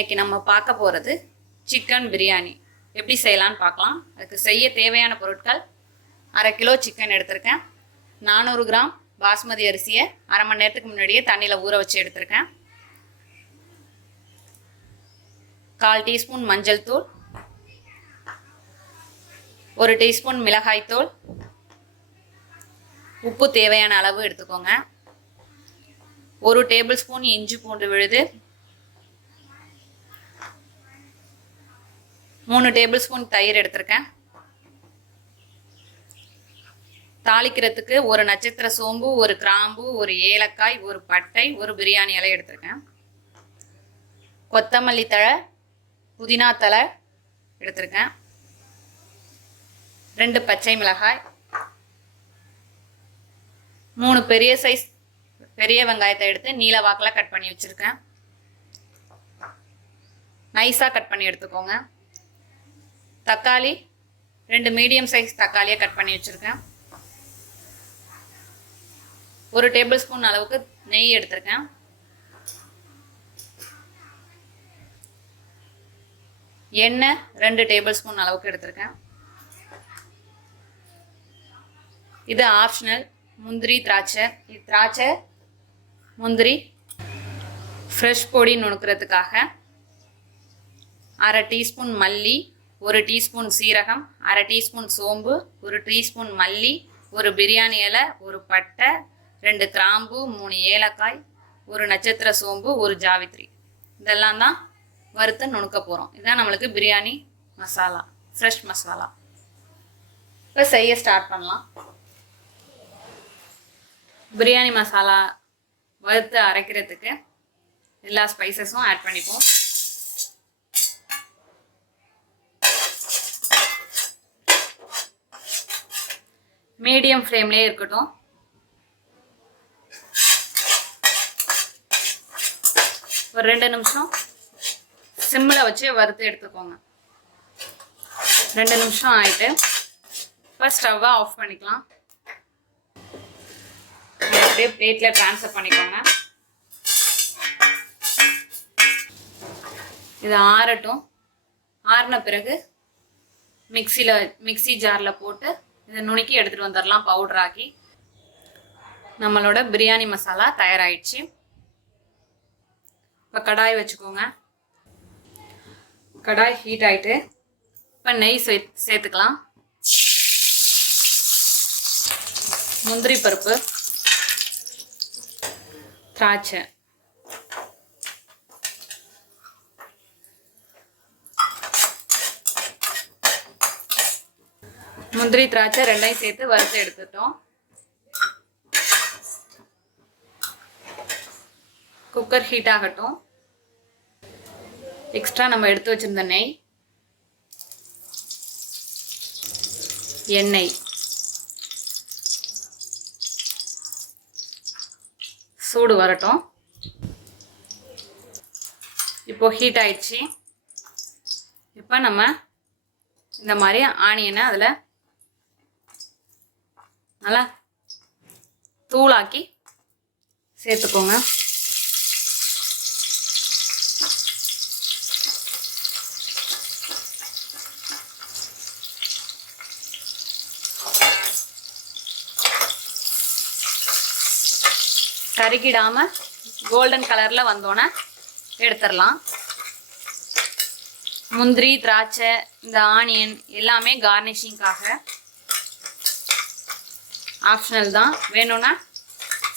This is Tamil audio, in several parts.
இன்னைக்கு நம்ம பார்க்க போகிறது சிக்கன் பிரியாணி எப்படி செய்யலான்னு பார்க்கலாம். அதுக்கு செய்ய தேவையான பொருட்கள்: அரை கிலோ சிக்கன் எடுத்திருக்கேன், 400 கிராம் பாஸ்மதி அரிசியை அரை மணி நேரத்துக்கு முன்னாடியே தண்ணியில் ஊற வச்சு எடுத்திருக்கேன், 1/4 டீஸ்பூன் மஞ்சள் தூள், 1 டீஸ்பூன் மிளகாய் தூள், உப்பு தேவையான அளவு எடுத்துக்கோங்க, 1 டேபிள் ஸ்பூன் இஞ்சி பூண்டு விழுது, 3 டேபிள் ஸ்பூன் தயிர் எடுத்திருக்கேன், தாளிக்கிறதுக்கு 1 நட்சத்திர சோம்பு, 1 கிராம்பு, 1 ஏலக்காய், 1 பட்டை, 1 பிரியாணி இலை எடுத்திருக்கேன், கொத்தமல்லி தழை, புதினா தழை எடுத்திருக்கேன், 2 பச்சை மிளகாய், 3 பெரிய சைஸ் பெரிய வெங்காயத்தை எடுத்து நீல வாக்கில் கட் பண்ணி வச்சுருக்கேன், நைஸாக கட் பண்ணி எடுத்துக்கோங்க, தக்காளி 2 மீடியம் சைஸ் தக்காளியை கட் பண்ணி வச்சுருக்கேன், 1 டேபிள் ஸ்பூன் அளவுக்கு நெய் எடுத்திருக்கேன், எண்ணெய் 2 டேபிள் ஸ்பூன் அளவுக்கு எடுத்திருக்கேன். இது ஆப்ஷனல். முந்திரி திராட்சை முந்திரி ஃப்ரெஷ் பொடி நுணுக்கிறதுக்காக அரை டீஸ்பூன் மல்லி, 1 டீஸ்பூன் சீரகம், அரை டீஸ்பூன் சோம்பு, 1 டீஸ்பூன் மல்லி, 1 பிரியாணி இலை, 1 பட்டை, 2 கிராம்பு, 3 ஏலக்காய், 1 நட்சத்திர சோம்பு, 1 ஜாவித்ரி. இதெல்லாம் தான் வறுத்து நுணுக்க போகிறோம். இதுதான் நம்மளுக்கு பிரியாணி மசாலா, ஃப்ரெஷ் மசாலா. இப்போ செய்ய ஸ்டார்ட் பண்ணலாம். பிரியாணி மசாலா வறுத்து அரைக்கிறதுக்கு எல்லா ஸ்பைசஸும் ஆட் பண்ணிப்போம். மீடியம் ஃப்ளேம்லேயே இருக்கட்டும். ஒரு 2 நிமிஷம் சிம்மில் வச்சு வறுத்து எடுத்துக்கோங்க. 2 நிமிஷம் ஆயிட்டு இப்போ ஸ்டவ்வை ஆஃப் பண்ணிக்கலாம். அப்படியே பிளேட்டில் ட்ரான்ஸ்ஃபர் பண்ணிக்கோங்க. இது ஆறட்டும். ஆறின பிறகு மிக்சி ஜாரில் போட்டு இதை நுணுக்கி எடுத்துகிட்டு வந்துடலாம் பவுடராக்கி. நம்மளோட பிரியாணி மசாலா தயாராகிடுச்சு. இப்போ கடாய் வச்சுக்கோங்க. கடாய் ஹீட் ஆகிட்டு இப்போ நெய் சேர்த்துக்கலாம். முந்திரி பருப்பு, திராட்சை, முந்திரி திராட்சை ரெண்டையும் சேர்த்து வறுத்து எடுத்துட்டோம். குக்கர் ஹீட் ஆகட்டும். எக்ஸ்ட்ரா நம்ம எடுத்து வச்சிருந்த நெய், எண்ணெய், சூடு வரட்டும். இப்போ ஹீட் ஆயிடுச்சு. இப்போ நம்ம இந்த மாதிரி ஆனியனை அதில் நல்லா தூளாக்கி சேர்த்துக்கோங்க. கருகிடாம கோல்டன் கலர்ல வந்தோன்னே எடுத்துடலாம். முந்திரி திராட்சை இந்த ஆனியன் எல்லாமே கார்னிஷிங்காக ஆப்ஷனல் தான். வேணும்னா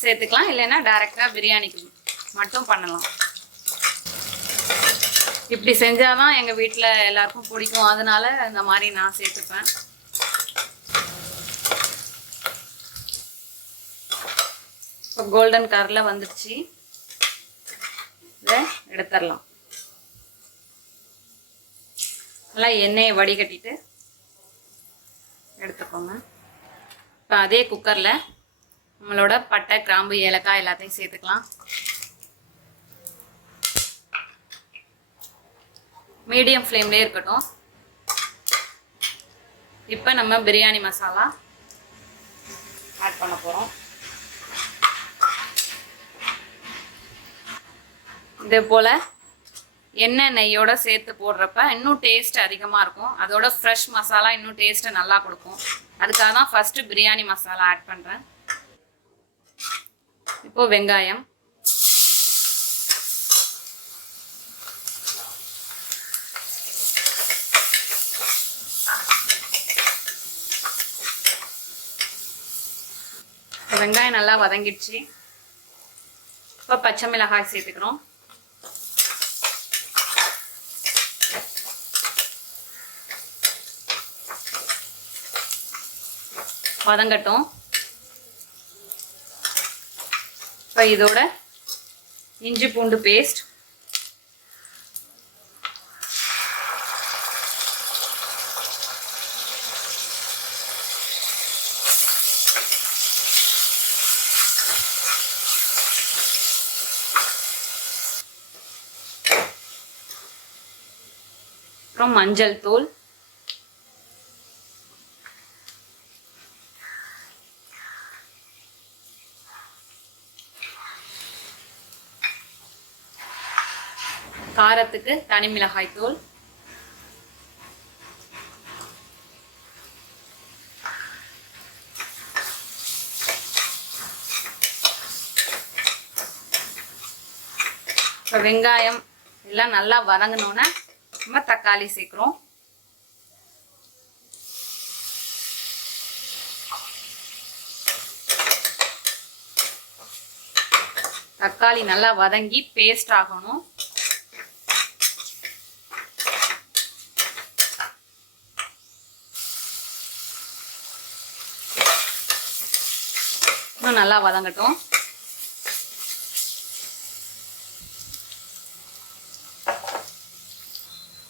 சேர்த்துக்கலாம், இல்லைன்னா டைரெக்டாக பிரியாணிக்கு மட்டும் பண்ணலாம். இப்படி செஞ்சால் தான் எங்கள் வீட்டில் எல்லாருக்கும் பிடிக்கும், அதனால இந்த மாதிரி நான் சேர்த்துப்பேன். இப்போ கோல்டன் கலரில் வந்துடுச்சு. இதை எடுத்துடலாம். நல்லா எண்ணெயை வடிகட்டிட்டு எடுத்துக்கோங்க. இப்போ அதே குக்கரில் நம்மளோட பட்டை, கிராம்பு, ஏலக்காய் எல்லாத்தையும் சேர்த்துக்கலாம். மீடியம் ஃப்ளேம்லேயே இருக்கட்டும். இப்போ நம்ம பிரியாணி மசாலா ஆட் பண்ண போகிறோம். இதே போல் எண்ணெய் நெய்யோட சேர்த்து போடுறப்ப இன்னும் டேஸ்ட் அதிகமாக இருக்கும். அதோட ஃப்ரெஷ் மசாலா இன்னும் டேஸ்ட்டை நல்லா கொடுக்கும். அதுக்காக தான் ஃபஸ்ட்டு பிரியாணி மசாலா ஆட் பண்ணுறேன். இப்போது வெங்காயம், வெங்காயம் நல்லா வதங்கிடுச்சு. இப்போ பச்சை மிளகாய் சேர்த்துக்கிறோம். வதங்கட்டும். இப்போ இதோட இஞ்சி பூண்டு பேஸ்ட், அப்புறம் மஞ்சள் தூள், காரத்துக்கு தனி மிளகாய் தூள், இப்போ வெங்காயம் எல்லாம் நல்லா வதங்கினோன்னே நம்ம தக்காளி சேர்க்குறோம். தக்காளி நல்லா வதங்கி பேஸ்ட் ஆகணும். இன்னும் நல்லா வதங்கட்டும்.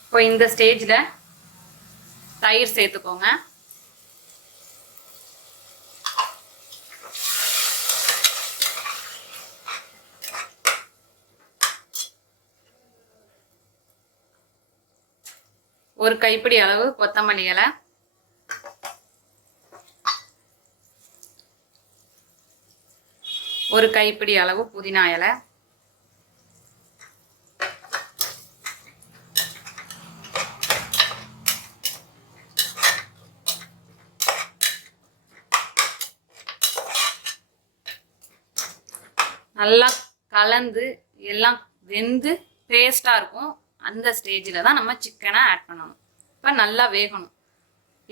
இப்போ இந்த ஸ்டேஜில் தயிர் சேர்த்துக்கோங்க. ஒரு கைப்பிடி அளவு கொத்தமல்லி இலை, ஒரு கைப்பிடி அளவு புதினா இலை, நல்லா கலந்து எல்லாம் வெந்து பேஸ்ட்டாக இருக்கும். அந்த ஸ்டேஜில் தான் நம்ம சிக்கனை ஆட் பண்ணணும். இப்போ நல்லா வேகணும்.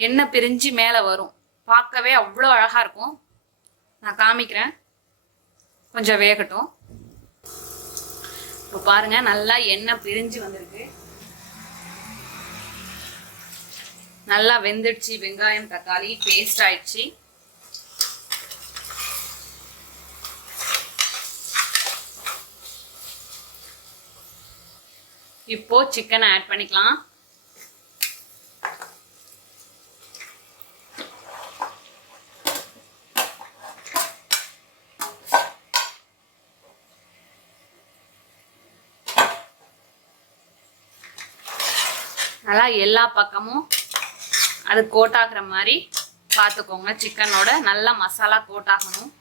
எண்ணெய் பிரிஞ்சு மேலே வரும். பார்க்கவே அவ்வளோ அழகாக இருக்கும். நான் காமிக்கிறேன், கொஞ்சம் வேகட்டும். இப்போ பாருங்கள், நல்லா எண்ணெய் பிரிஞ்சு வந்திருக்கு. நல்லா வெந்துடுச்சு. வெங்காயம் தக்காளி பேஸ்ட் ஆயிடுச்சு. இப்போ சிக்கனை ஆட் பண்ணிக்கலாம். நல்லா எல்லா பக்கமும் அது கோட் ஆகுற மாதிரி பார்த்துக்கோங்க. சிக்கனோட நல்லா மசாலா கோட் ஆகணும்.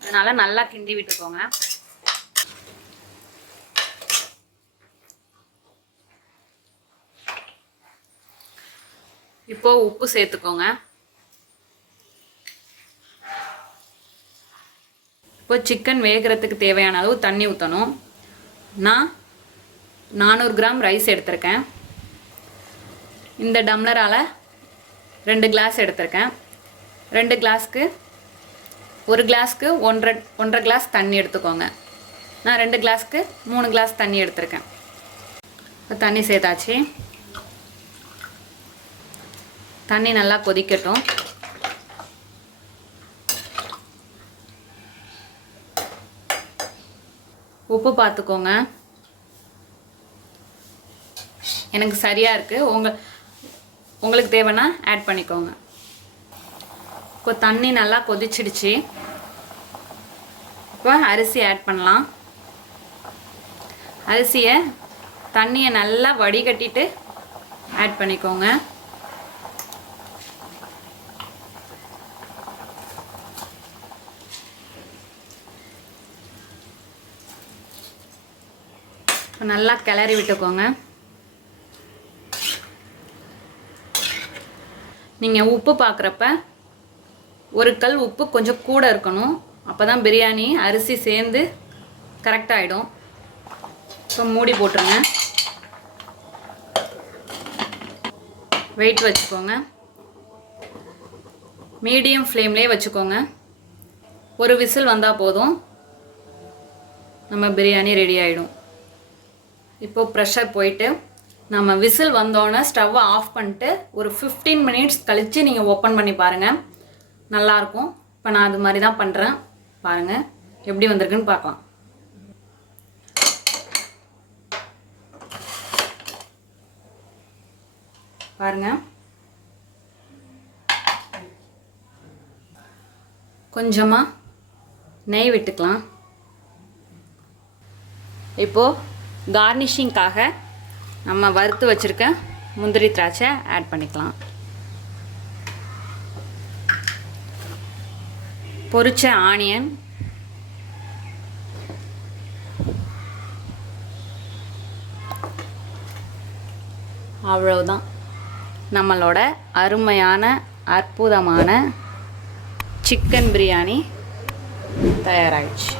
அதனால நல்லா கிண்டி விட்டுக்கோங்க. இப்போ உப்பு சேர்த்துக்கோங்க. இப்போ சிக்கன் வேகிறதுக்கு தேவையான அளவு தண்ணி ஊற்றணும். நான் 400 கிராம் ரைஸ் எடுத்திருக்கேன். இந்த டம்ளரால் 2 கிளாஸ் எடுத்திருக்கேன். 2 கிளாஸ்க்கு 1 கிளாஸ்க்கு 1.5 கிளாஸ் தண்ணி எடுத்துக்கோங்க. நான் 2 கிளாஸ்க்கு 3 கிளாஸ் தண்ணி எடுத்திருக்கேன். இப்போ தண்ணி சேர்த்தாச்சு. தண்ணி நல்லா கொதிக்கட்டும். உப்பு பார்த்துக்கோங்க. எனக்கு சரியாக இருக்குது. உங்களுக்கு தேவைன்னா ஆட் பண்ணிக்கோங்க. இப்போ தண்ணி நல்லா கொதிச்சிடுச்சு. இப்போ அரிசி ஆட் பண்ணலாம். அரிசியை தண்ணியை நல்லா வடிகட்டிட்டு ஆட் பண்ணிக்கோங்க. நல்லா கிளறி விட்டுக்கோங்க. நீங்கள் உப்பு பார்க்குறப்ப ஒரு கல் உப்பு கொஞ்சம் கூட இருக்கணும். அப்போ தான் பிரியாணி அரிசி சேர்ந்து கரெக்டாகிடும். இப்போ மூடி போட்டுருங்க. வெயிட் வச்சுக்கோங்க. மீடியம் ஃப்ளேம்லேயே வச்சுக்கோங்க. ஒரு விசில் வந்தால் போதும், நம்ம பிரியாணி ரெடி ஆகிடும். இப்போது ப்ரெஷர் போயிட்டு நம்ம விசில் வந்தோடனே ஸ்டவ்வை ஆஃப் பண்ணிட்டு ஒரு 15 மினிட்ஸ் கழித்து நீங்கள் ஓப்பன் பண்ணி பாருங்கள், நல்லாயிருக்கும். இப்போ நான் அது மாதிரி தான் பண்ணுறேன். பாருங்கள் எப்படி வந்திருக்குன்னு பார்க்கலாம். பாருங்கள், கொஞ்சமாக நெய் விட்டுக்கலாம். இப்போது கார்னிஷிங்காக நம்ம வறுத்து வச்சுருக்க முந்திரி திராட்சை ஆட் பண்ணிக்கலாம். பொரிச்ச ஆனியன், அவ்வளவுதான். நம்மளோட அருமையான அற்புதமான சிக்கன் பிரியாணி தயாராகிடுச்சு.